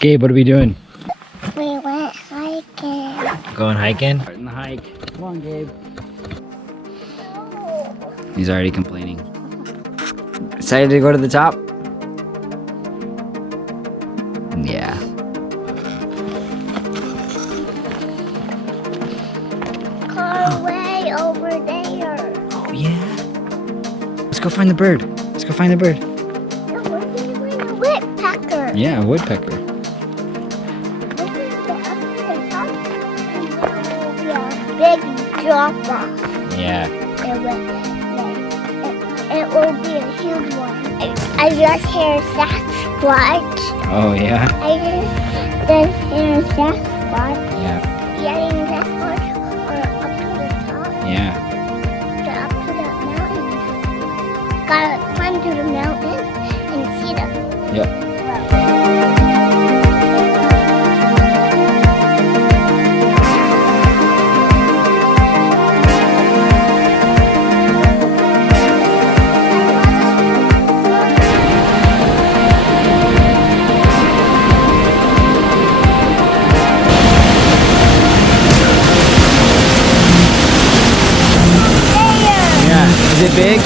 Gabe, what are we doing? We went hiking. Going hiking? Starting the hike. Come on, Gabe. He's already complaining. Excited to go to the top? Yeah. Car way over there. Oh, yeah. Let's go find the bird. Let's go find the bird. No, we're going to find a woodpecker. Yeah, a woodpecker. Big drop off. Yeah. It will be a huge one. I just hear Sasquatch. Oh, yeah? I just hear Sasquatch. Yeah. Getting Sasquatch or up to the top. Yeah. Up to the mountain. Gotta climb to the mountain and see them. Yep. Is it big?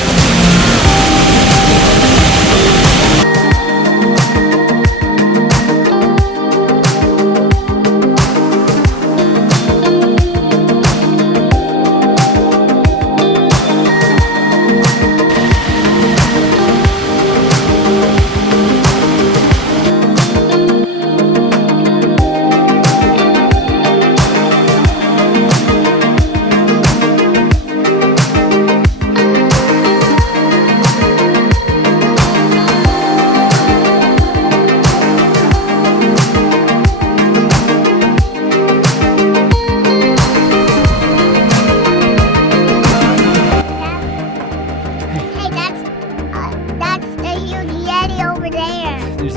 That's the huge Yeti over there. There's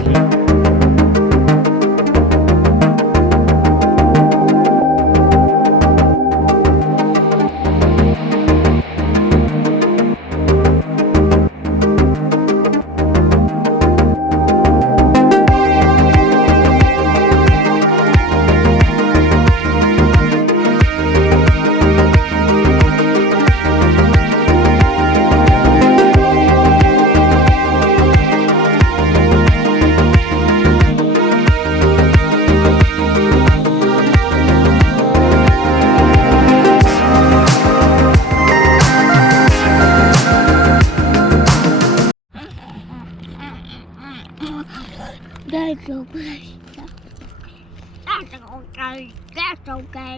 That's okay. That's okay. That's okay.